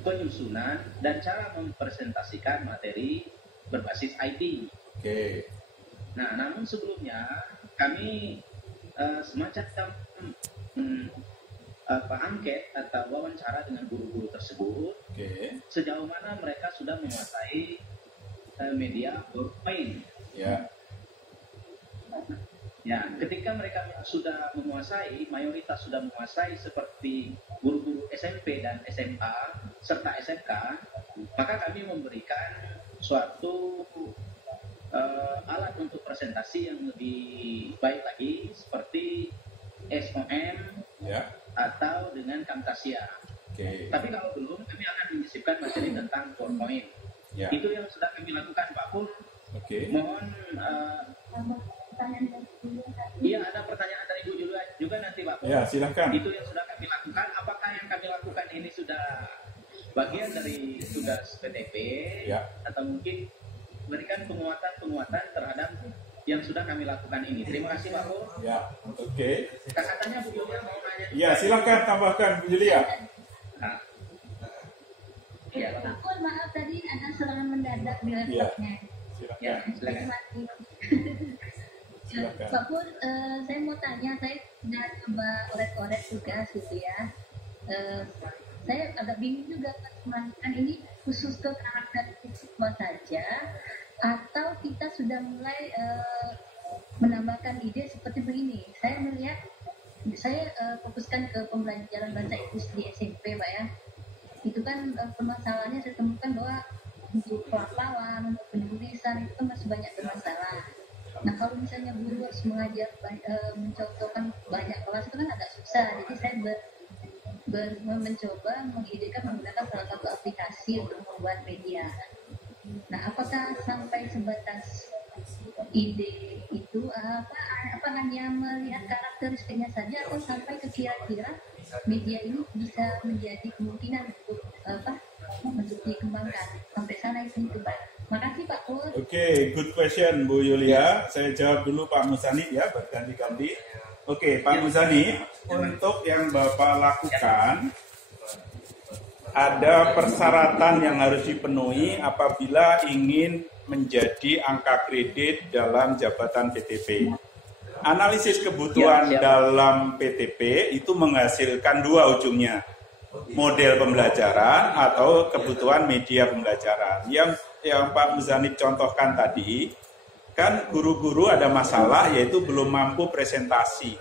penyusunan dan cara mempresentasikan materi berbasis IT. Oke. Nah, namun sebelumnya kami semacam angket atau wawancara dengan guru-guru tersebut. Oke. Sejauh mana mereka sudah menguasai media PowerPoint. Ya. Ya, ketika mereka sudah menguasai, mayoritas sudah menguasai seperti guru-guru SMP dan SMA serta SMK, maka kami memberikan suatu alat untuk presentasi yang lebih baik lagi seperti SOM Ya. atau dengan Camtasia. Oke. Tapi kalau belum, kami akan menyisipkan materi tentang PowerPoint. Ya. Itu yang sudah kami lakukan, Pak Pur. Oke. Mohon iya, ada pertanyaan dari Bu Julia juga nanti, Pak Pur. Ya, silakan. Itu yang sudah kami lakukan. Apakah yang kami lakukan ini sudah bagian dari tugas PTP Ya. atau mungkin berikan penguatan terhadap yang sudah kami lakukan ini. Terima kasih, Pak Pur. Ya. Oke. Katanya Bu Julia mau nanya. Ya, silakan tambahkan Bu Julia. Nah. Ya, Pak Pur, maaf tadi ada serangan mendadak di laptopnya. Silakan. ya, silakan. Silakan. Pak Pur, saya mau tanya, saya sudah coba orek-orek tugas gitu ya. Saya agak bingung juga menentukan ini khusus ke karakter siswa saja atau kita sudah mulai menambahkan ide seperti begini. Saya melihat, saya fokuskan ke pembelajaran bahasa Inggris di SMP, Pak ya. Itu kan permasalahannya saya temukan bahwa untuk pelafalan, untuk penulisan itu kan masih banyak bermasalah. Nah, kalau misalnya guru harus mengajar mencontohkan banyak kelas itu kan agak susah. Jadi saya mencoba mengidekan menggunakan salah satu aplikasi untuk membuat media. Nah, apakah sampai sebatas ide itu apa hanya melihat karakteristiknya saja atau sampai ke kira-kira media ini bisa menjadi kemungkinan untuk dikembangkan sampai sana itu Pak. Makasih Pak Pur. Oke, good question Bu Yulia. Saya jawab dulu Pak Muzani ya, berganti-ganti. Oke, Pak Muzani, untuk yang Bapak lakukan ada persyaratan yang harus dipenuhi apabila ingin menjadi angka kredit dalam jabatan PTP. Analisis kebutuhan dalam PTP itu menghasilkan dua ujungnya, model pembelajaran atau kebutuhan media pembelajaran. Yang Pak Muzani contohkan tadi, kan guru-guru ada masalah yaitu belum mampu presentasi.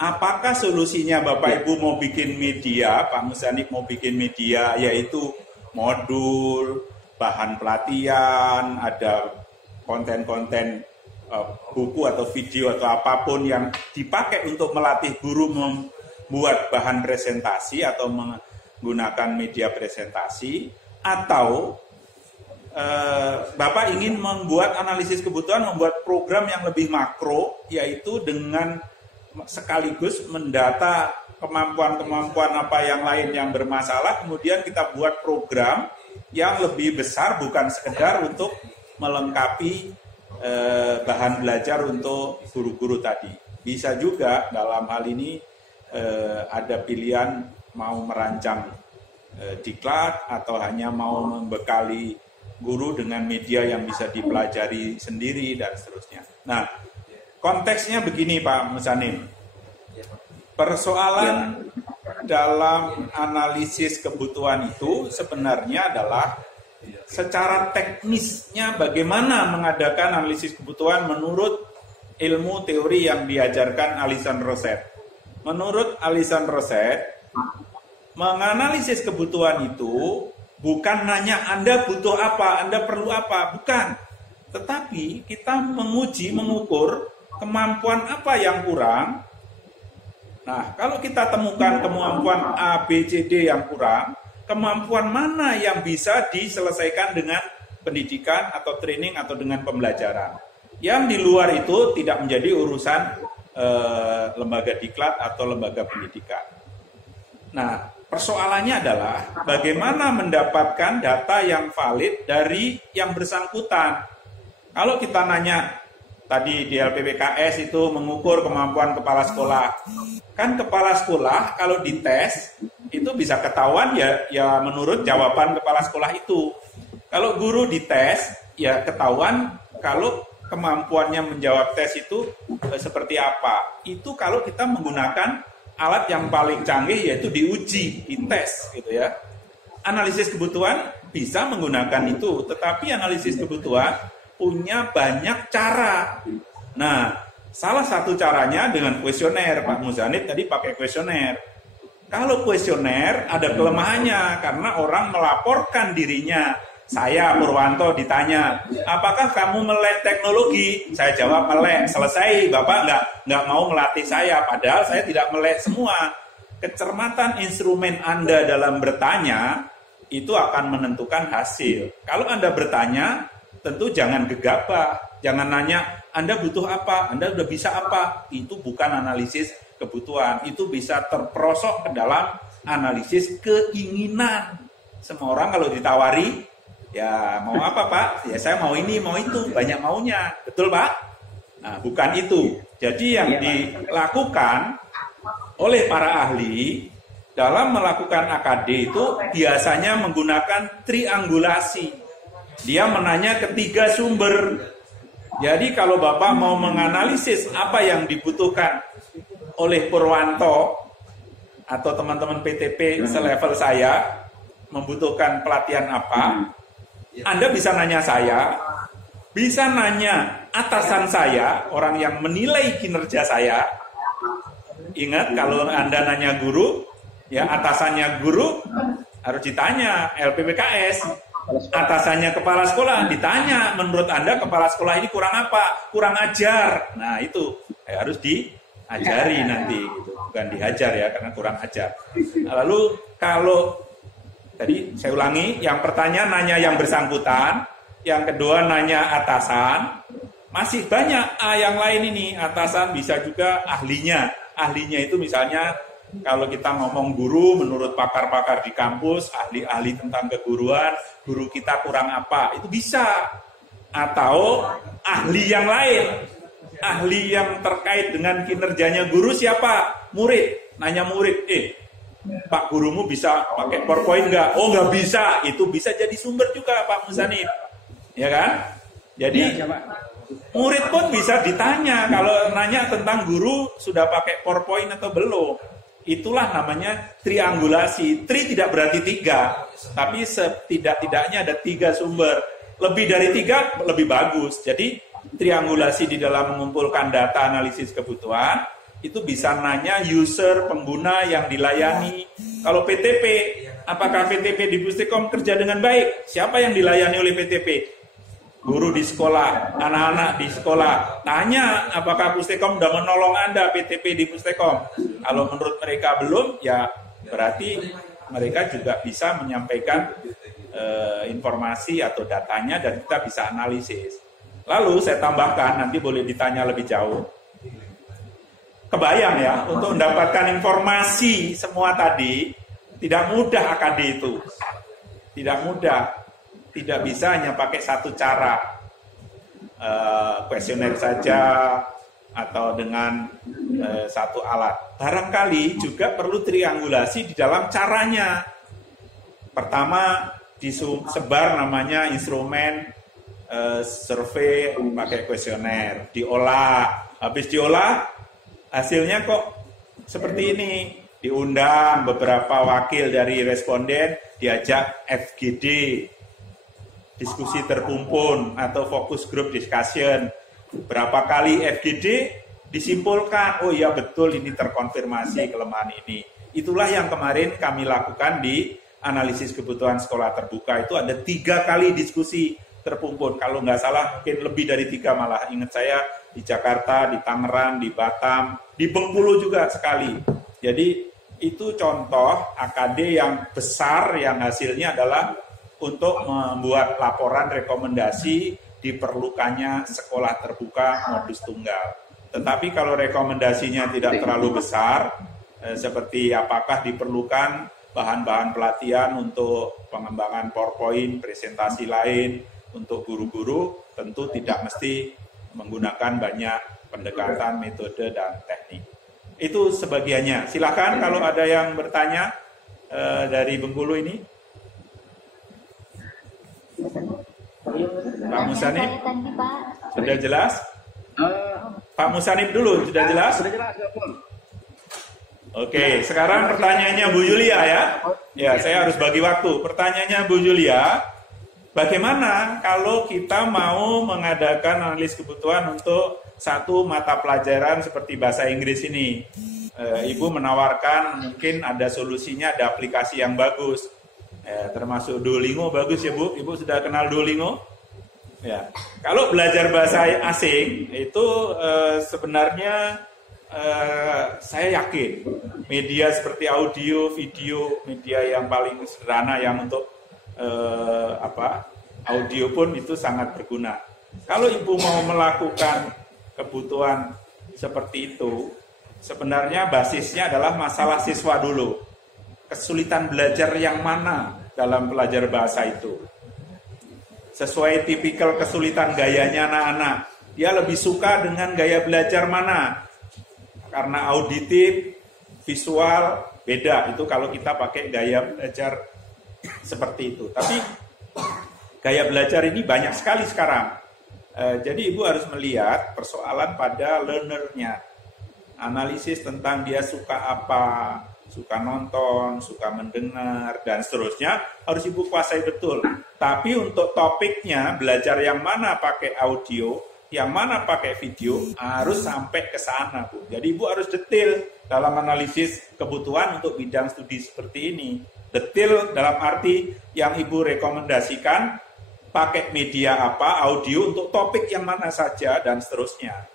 Apakah solusinya Bapak Ibu mau bikin media, Pak Muzani mau bikin media yaitu modul, bahan pelatihan, ada konten-konten buku atau video atau apapun yang dipakai untuk melatih guru membuat bahan presentasi atau menggunakan media presentasi, atau Bapak ingin membuat analisis kebutuhan, membuat program yang lebih makro, yaitu dengan sekaligus mendata kemampuan-kemampuan apa yang lain yang bermasalah, kemudian kita buat program yang lebih besar, bukan sekedar untuk melengkapi bahan belajar untuk guru-guru tadi. Bisa juga dalam hal ini ada pilihan mau merancang diklat atau hanya mau membekali guru dengan media yang bisa dipelajari sendiri dan seterusnya. Nah, konteksnya begini Pak Musanim. Persoalan dalam analisis kebutuhan itu sebenarnya adalah secara teknisnya bagaimana mengadakan analisis kebutuhan menurut ilmu teori yang diajarkan Alison Rosset. Menurut Alison Rosset, menganalisis kebutuhan itu bukan hanya Anda butuh apa, Anda perlu apa, bukan. Tetapi kita mengukur kemampuan apa yang kurang. Nah, kalau kita temukan kemampuan A, B, C, D yang kurang, kemampuan mana yang bisa diselesaikan dengan pendidikan atau training atau dengan pembelajaran. Yang di luar itu tidak menjadi urusan lembaga diklat atau lembaga pendidikan. Nah, persoalannya adalah bagaimana mendapatkan data yang valid dari yang bersangkutan. Kalau kita nanya tadi di LPPKS itu mengukur kemampuan kepala sekolah. Kan kepala sekolah kalau dites itu bisa ketahuan ya menurut jawaban kepala sekolah itu. Kalau guru dites ya ketahuan kalau kemampuannya menjawab tes itu seperti apa. Itu kalau kita menggunakan alat yang paling canggih yaitu diuji, dites gitu ya. Analisis kebutuhan bisa menggunakan itu, tetapi analisis kebutuhan punya banyak cara. Nah, salah satu caranya dengan kuesioner. Pak Muzanib tadi pakai kuesioner. Kalau kuesioner ada kelemahannya karena orang melaporkan dirinya. Saya Purwanto ditanya, apakah kamu melek teknologi? Saya jawab melek. Selesai, Bapak nggak mau melatih saya. Padahal saya tidak melek semua. Kecermatan instrumen Anda dalam bertanya itu akan menentukan hasil. Kalau Anda bertanya, tentu jangan gegabah. Jangan nanya, Anda butuh apa? Anda udah bisa apa? Itu bukan analisis kebutuhan. Itu bisa terperosok ke dalam analisis keinginan. Semua orang kalau ditawari, ya mau apa Pak? Ya saya mau ini, mau itu, banyak maunya. Betul Pak? Nah bukan itu. Jadi yang dilakukan oleh para ahli dalam melakukan AKD itu biasanya menggunakan triangulasi. Dia menanya ketiga sumber. Jadi kalau Bapak mau menganalisis apa yang dibutuhkan oleh Purwanto atau teman-teman PTP selevel saya membutuhkan pelatihan apa, Anda bisa nanya saya, bisa nanya atasan saya, orang yang menilai kinerja saya. Ingat kalau Anda nanya guru, ya atasannya guru harus ditanya LPPKS. Atasannya kepala sekolah ditanya, menurut Anda kepala sekolah ini kurang apa? Kurang ajar. Nah itu harus diajari nanti, gitu. Bukan dihajar ya, karena kurang ajar. Lalu kalau tadi saya ulangi, yang pertanyaan nanya yang bersangkutan, yang kedua nanya atasan, masih banyak yang lain ini. Atasan bisa juga ahlinya. Ahlinya itu misalnya kalau kita ngomong guru, menurut pakar-pakar di kampus, ahli-ahli tentang keguruan, guru kita kurang apa, itu bisa. Atau ahli yang lain, ahli yang terkait dengan kinerjanya guru siapa? Murid, nanya murid, Pak gurumu bisa pakai PowerPoint nggak? Oh nggak bisa, itu bisa jadi sumber juga Pak Muzanib, ya kan? Jadi murid pun bisa ditanya kalau nanya tentang guru sudah pakai PowerPoint atau belum. Itulah namanya triangulasi. Tri tidak berarti 3, tapi setidak-tidaknya ada 3 sumber. Lebih dari 3 lebih bagus. Jadi triangulasi di dalam mengumpulkan data analisis kebutuhan itu bisa nanya user, pengguna yang dilayani. Kalau PTP, apakah PTP di Pustekom kerja dengan baik? Siapa yang dilayani oleh PTP? Guru di sekolah, anak-anak di sekolah. Tanya apakah Pustekom sudah menolong Anda PTP di Pustekom. Kalau menurut mereka belum, ya berarti mereka juga bisa menyampaikan informasi atau datanya dan kita bisa analisis. Lalu saya tambahkan, nanti boleh ditanya lebih jauh. Kebayang ya, untuk mendapatkan informasi semua tadi, tidak mudah AKD itu. Tidak mudah. Tidak bisa hanya pakai satu cara, kuesioner saja atau dengan satu alat. Barangkali juga perlu triangulasi di dalam caranya. Pertama disebar namanya instrumen survei pakai kuesioner, diolah. Habis diolah hasilnya kok seperti ini. Diundang beberapa wakil dari responden, diajak FGD, diskusi terkumpul atau focus group discussion. Berapa kali FGD disimpulkan, oh ya betul ini terkonfirmasi kelemahan ini. Itulah yang kemarin kami lakukan di analisis kebutuhan sekolah terbuka. Itu ada 3 kali diskusi terkumpul. Kalau nggak salah mungkin lebih dari 3 malah. Ingat saya di Jakarta, di Tangerang, di Batam, di Bengkulu juga sekali. Jadi itu contoh AKD yang besar yang hasilnya adalah untuk membuat laporan rekomendasi diperlukannya sekolah terbuka modus tunggal. Tetapi kalau rekomendasinya tidak terlalu besar, seperti apakah diperlukan bahan-bahan pelatihan untuk pengembangan PowerPoint, presentasi lain untuk guru-guru, tentu tidak mesti menggunakan banyak pendekatan, metode, dan teknik. Itu sebagiannya. Silakan kalau ada yang bertanya dari Bengkulu ini. Pak Musanib, sudah jelas? Pak Musanib dulu, sudah jelas? Sudah jelas, Pun. Oke, sekarang pertanyaannya Bu Yulia ya. Ya, saya harus bagi waktu. Pertanyaannya Bu Yulia, bagaimana kalau kita mau mengadakan analis kebutuhan untuk satu mata pelajaran seperti bahasa Inggris ini? Ibu menawarkan mungkin ada solusinya, ada aplikasi yang bagus. Termasuk Duolingo bagus ya Bu. Ibu sudah kenal Duolingo? Ya. Kalau belajar bahasa asing itu sebenarnya saya yakin media seperti audio, video, media yang paling sederhana yang untuk audio pun itu sangat berguna. Kalau ibu mau melakukan kebutuhan seperti itu, sebenarnya basisnya adalah masalah siswa dulu. Kesulitan belajar yang mana dalam belajar bahasa itu? Sesuai tipikal kesulitan gayanya anak-anak. Dia lebih suka dengan gaya belajar mana? Karena auditif, visual, beda. Itu kalau kita pakai gaya belajar seperti itu. Tapi gaya belajar ini banyak sekali sekarang. Jadi ibu harus melihat persoalan pada learner-nya. Analisis tentang dia suka apa, suka nonton, suka mendengar, dan seterusnya harus ibu kuasai betul. Tapi untuk topiknya, belajar yang mana pakai audio, yang mana pakai video, harus sampai ke sana, Bu. Jadi ibu harus detail dalam analisis kebutuhan untuk bidang studi seperti ini. Detail dalam arti yang ibu rekomendasikan, pakai media apa, audio untuk topik yang mana saja, dan seterusnya.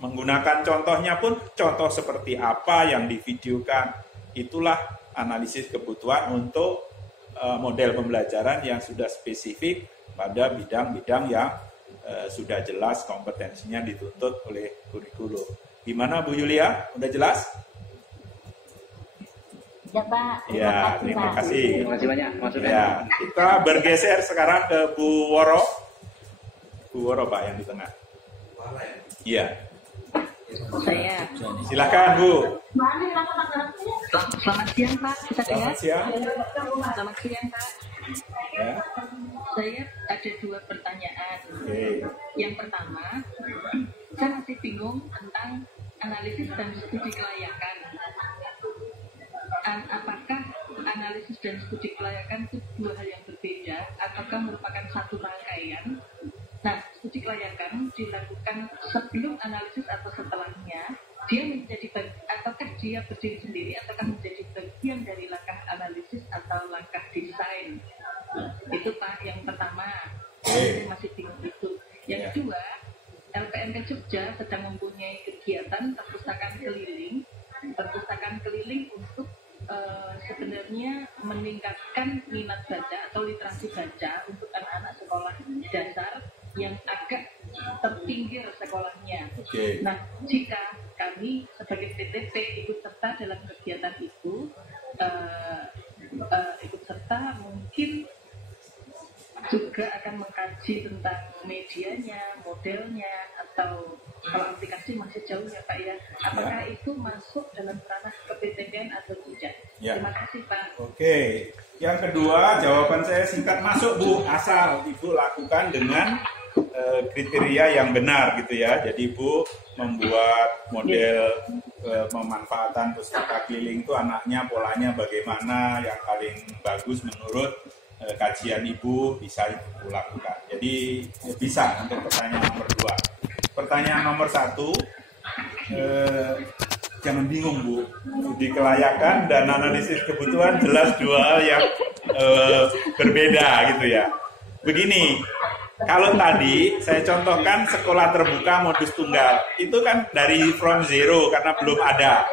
Menggunakan contohnya pun, contoh seperti apa yang divideokan. Itulah analisis kebutuhan untuk model pembelajaran yang sudah spesifik pada bidang-bidang yang sudah jelas kompetensinya dituntut oleh kurikulum. Gimana Bu Yulia? Udah jelas? Ya Pak. Ya, terima kasih. Terima kasih banyak. Maksudnya. Ya, kita bergeser sekarang ke Bu Woro. Bu Woro Pak yang di tengah. Iya. Saya. Silakan Bu. Selamat siang Pak. Bisa dengar? Selamat siang. Selamat siang Pak. Ya. Saya ada 2 pertanyaan. Oke. Yang pertama, saya masih bingung tentang analisis dan studi kelayakan. Apakah analisis dan studi kelayakan itu 2 hal yang berbeda, ataukah merupakan satu rangkaian? Nah, studi kelayakan dilakukan sebelum analisis atau setelahnya? Dia menjadi ataukah dia berdiri sendiri, ataukah menjadi bagian dari langkah analisis atau langkah desain? Itu Pak yang pertama. Saya masih bingung itu. Yang kedua, LPMK Jogja sedang mempunyai kegiatan perpustakaan keliling untuk sebenarnya meningkatkan minat baca atau literasi baca untuk anak-anak sekolah dasar yang agak terpinggir sekolahnya. Oke. Nah, jika kami sebagai PTP ikut serta dalam kegiatan itu, ikut serta mungkin juga akan mengkaji tentang medianya, modelnya, atau kalau aplikasi masih jauh ya Pak ya. Apakah itu masuk dalam ranah ke-PTPN atau tidak? Ya. Terima kasih Pak. Oke. Yang kedua, jawaban saya singkat, masuk Bu, asal Ibu lakukan dengan kriteria yang benar gitu ya. Jadi Ibu membuat model pemanfaatan pustaka keliling itu anaknya polanya bagaimana, yang paling bagus menurut kajian Ibu bisa Ibu lakukan. Jadi bisa untuk pertanyaan nomor 2. Pertanyaan nomor 1, jangan bingung Bu, studi kelayakan dan analisis kebutuhan jelas 2 hal yang berbeda gitu ya. Begini, kalau tadi saya contohkan sekolah terbuka modus tunggal, itu kan dari from zero karena belum ada,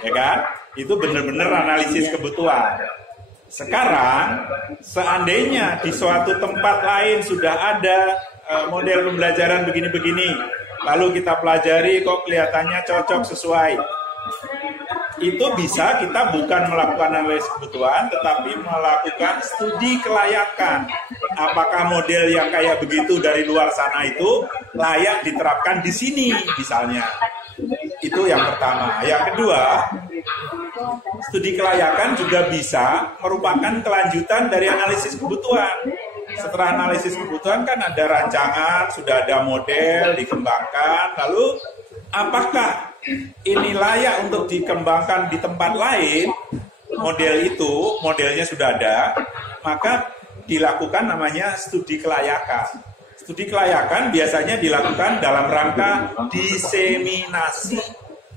ya kan? Itu benar-benar analisis kebutuhan. Sekarang, seandainya di suatu tempat lain sudah ada model pembelajaran begini-begini, lalu kita pelajari kok kelihatannya cocok sesuai, itu bisa kita bukan melakukan analisis kebutuhan, tetapi melakukan studi kelayakan. Apakah model yang kayak begitu dari luar sana itu layak diterapkan di sini misalnya. Itu yang pertama. Yang kedua, studi kelayakan juga bisa merupakan kelanjutan dari analisis kebutuhan. Setelah analisis kebutuhan kan ada rancangan, sudah ada model dikembangkan, lalu apakah ini layak untuk dikembangkan di tempat lain? Modelnya sudah ada, maka dilakukan namanya studi kelayakan. Studi kelayakan biasanya dilakukan dalam rangka diseminasi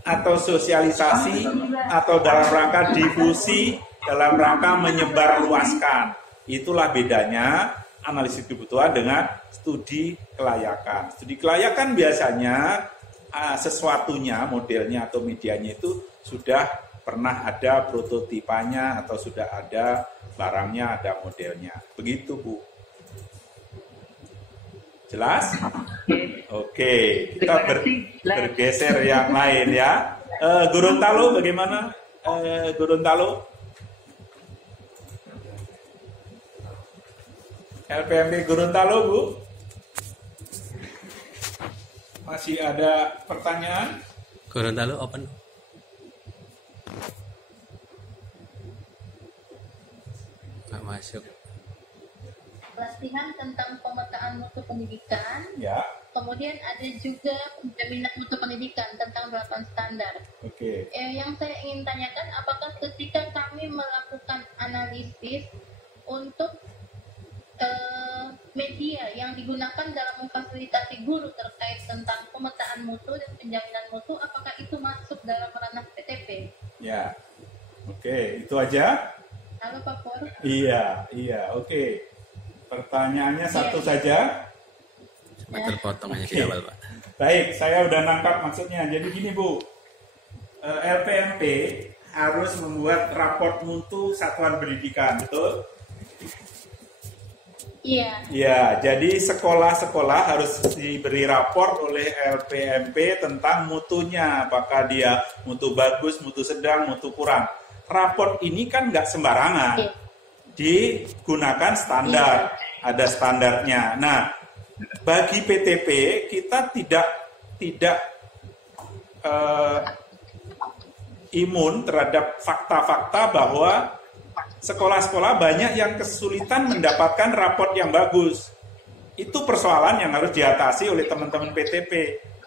atau sosialisasi atau dalam rangka difusi, dalam rangka menyebarluaskan. Itulah bedanya analisis kebutuhan dengan studi kelayakan. Studi kelayakan biasanya sesuatunya, modelnya atau medianya itu sudah pernah ada prototipanya atau sudah ada barangnya, ada modelnya. Begitu, Bu. Jelas? Oke, kita bergeser yang lain ya. Gorontalo bagaimana? Gorontalo? LPMP Gorontalo, Bu? Masih ada pertanyaan? Gorontalo open. Nggak masuk. Pelatihan tentang pemetaan mutu pendidikan. Ya. Kemudian ada juga penjaminan mutu pendidikan tentang 8 standar. Oke. Yang saya ingin tanyakan, apakah ketika kami melakukan analisis untuk media yang digunakan dalam memfasilitasi guru terkait tentang pemetaan mutu dan penjaminan mutu, apakah itu masuk dalam ranah PTP? Ya. Oke, itu aja? Halo Pak Pur. Iya, oke. Pertanyaannya satu saja. Cuma terpotong aja di awal, Pak. Baik, saya udah nangkap maksudnya. Jadi gini, Bu. LPMP harus membuat raport mutu satuan pendidikan, betul? Iya. Ya, jadi sekolah-sekolah harus diberi raport oleh LPMP tentang mutunya. Apakah dia mutu bagus, mutu sedang, mutu kurang. Raport ini kan nggak sembarangan. Iya. Digunakan standar, ada standarnya. Nah, bagi PTP kita tidak imun terhadap fakta-fakta bahwa sekolah-sekolah banyak yang kesulitan mendapatkan raport yang bagus. Itu persoalan yang harus diatasi oleh teman-teman PTP.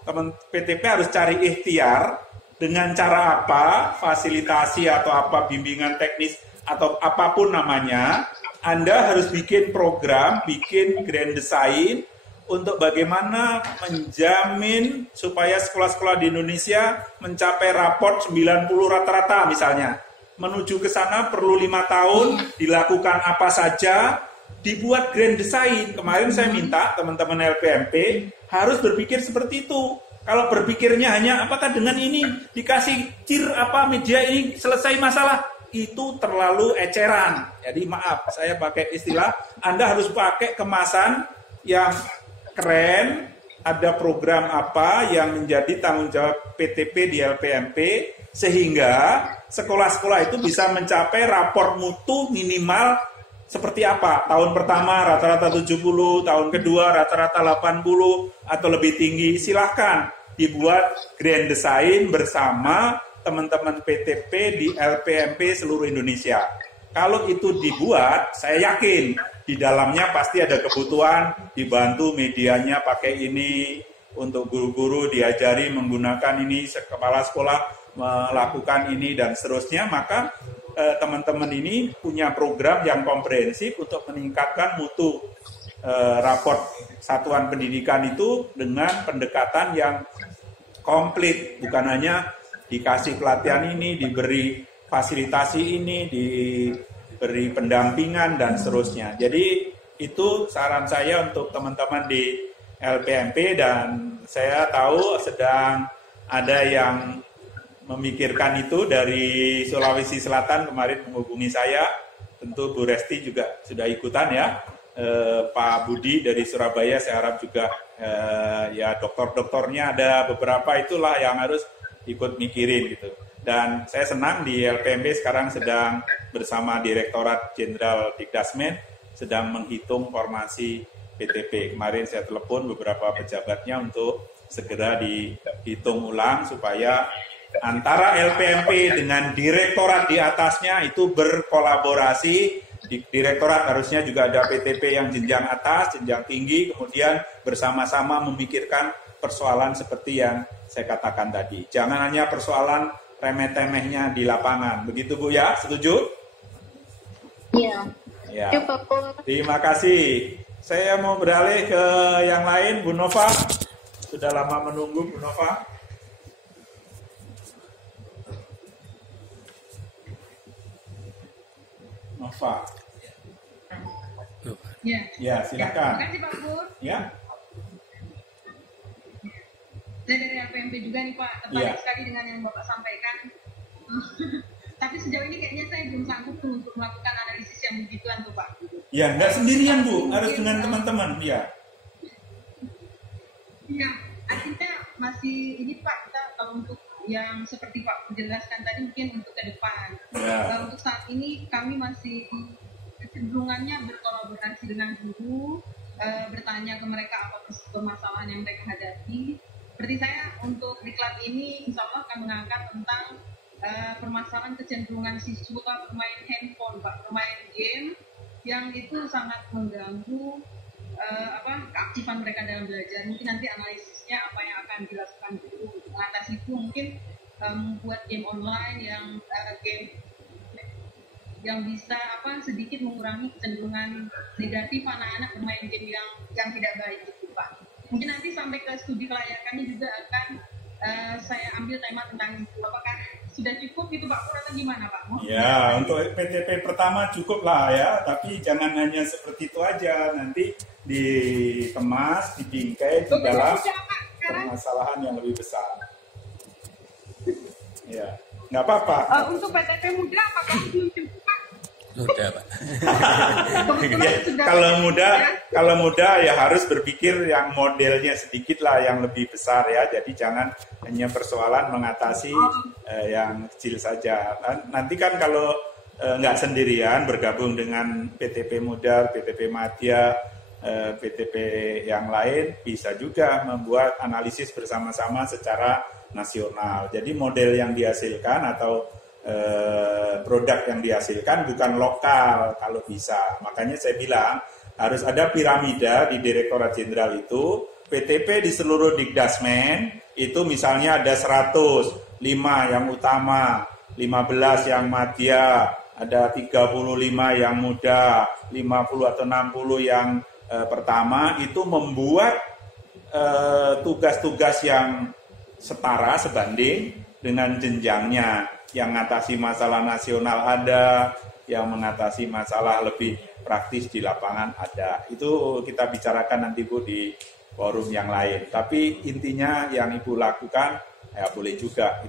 Teman PTP harus cari ikhtiar dengan cara apa, fasilitasi atau apa, bimbingan teknis atau apapun namanya. Anda harus bikin program, bikin grand design untuk bagaimana menjamin supaya sekolah-sekolah di Indonesia mencapai raport 90 rata-rata misalnya. Menuju ke sana perlu 5 tahun, dilakukan apa saja, dibuat grand design. Kemarin saya minta teman-teman LPMP harus berpikir seperti itu. Kalau berpikirnya hanya apakah dengan ini dikasih cir apa media ini selesai masalah, itu terlalu eceran. Jadi maaf, saya pakai istilah, Anda harus pakai kemasan yang keren, ada program apa yang menjadi tanggung jawab PTP di LPMP, sehingga sekolah-sekolah itu bisa mencapai rapor mutu minimal seperti apa. Tahun pertama rata-rata 70, tahun kedua rata-rata 80, atau lebih tinggi. Silahkan dibuat grand design bersama teman-teman PTP di LPMP seluruh Indonesia. Kalau itu dibuat, saya yakin di dalamnya pasti ada kebutuhan, dibantu medianya pakai ini, untuk guru-guru diajari menggunakan ini, kepala sekolah melakukan ini, dan seterusnya. Maka teman-teman ini punya program yang komprehensif untuk meningkatkan mutu raport satuan pendidikan itu dengan pendekatan yang komplit, bukan hanya dikasih pelatihan ini, diberi fasilitasi ini, diberi pendampingan, dan seterusnya. Jadi itu saran saya untuk teman-teman di LPMP, dan saya tahu sedang ada yang memikirkan itu dari Sulawesi Selatan kemarin menghubungi saya. Tentu Bu Resti juga sudah ikutan ya. Pak Budi dari Surabaya saya harap juga ya dokter-dokternya ada beberapa, itulah yang harus ikut mikirin gitu. Dan saya senang di LPMP sekarang sedang bersama Direktorat Jenderal Dikdasmen sedang menghitung formasi PTP. Kemarin saya telepon beberapa pejabatnya untuk segera dihitung ulang supaya antara LPMP dengan direktorat di atasnya itu berkolaborasi. Di direktorat harusnya juga ada PTP yang jenjang atas, jenjang tinggi, kemudian bersama-sama memikirkan persoalan seperti yang saya katakan tadi. Jangan hanya persoalan remeh-temehnya di lapangan. Begitu Bu ya, setuju? Iya. Ya. Terima kasih. Saya mau beralih ke yang lain, Bu Nova. Sudah lama menunggu, Bu Nova. Nova. Ya. Ya, silakan. Terima kasih Pak Pur. Ya. Saya dari LPMP juga nih Pak, tertarik sekali dengan yang Bapak sampaikan. Tapi sejauh ini kayaknya saya belum sanggup tuh untuk melakukan analisis yang begituan tuh Pak. Ya, nggak sendirian Bu, harus dengan teman-teman. Ya. Iya, artinya masih ini Pak, kita kalau untuk yang seperti Pak jelaskan tadi mungkin untuk ke depan. Ya. Untuk saat ini kami masih kecenderungannya berkolaborasi dengan guru, bertanya ke mereka apa permasalahan yang mereka hadapi. Seperti saya untuk diklat ini insya Allah akan mengangkat tentang permasalahan kecenderungan siswa bermain handphone, Pak, bermain game yang itu sangat mengganggu keaktifan mereka dalam belajar. Mungkin nanti analisisnya apa yang akan dilakukan guru untuk mengatasi itu, mungkin membuat game online yang bisa sedikit mengurangi kecenderungan negatif anak-anak bermain game yang tidak baik itu Pak. Mungkin nanti sampai ke studi kelayakannya juga akan saya ambil tema tentang itu. Apakah sudah cukup gitu Pak Pur atau gimana Pak? Ya, untuk PTP pertama cukup lah ya, tapi jangan hanya seperti itu aja, nanti dikemas, dibingkai di dalam permasalahan yang lebih besar. Ya, nggak apa-apa. Untuk PTP muda apakah belum cukup Pak? Sudah Pak. Kalau muda ya harus berpikir yang modelnya sedikit lah yang lebih besar ya. Jadi jangan hanya persoalan mengatasi yang kecil saja. Nanti kan kalau nggak sendirian bergabung dengan PTP Muda, PTP Madya, PTP yang lain bisa juga membuat analisis bersama-sama secara nasional. Jadi model yang dihasilkan atau produk yang dihasilkan bukan lokal kalau bisa. Makanya saya bilang harus ada piramida di Direktorat Jenderal itu. PTP di seluruh Dikdasmen itu misalnya ada 105 yang utama, 15 yang madya, ada 35 yang muda, 50 atau 60 yang pertama. Itu membuat tugas-tugas yang setara sebanding dengan jenjangnya. Yang mengatasi masalah nasional ada, yang mengatasi masalah lebih praktis di lapangan ada. Itu kita bicarakan nanti Bu di forum yang lain. Tapi intinya yang Ibu lakukan ya boleh juga.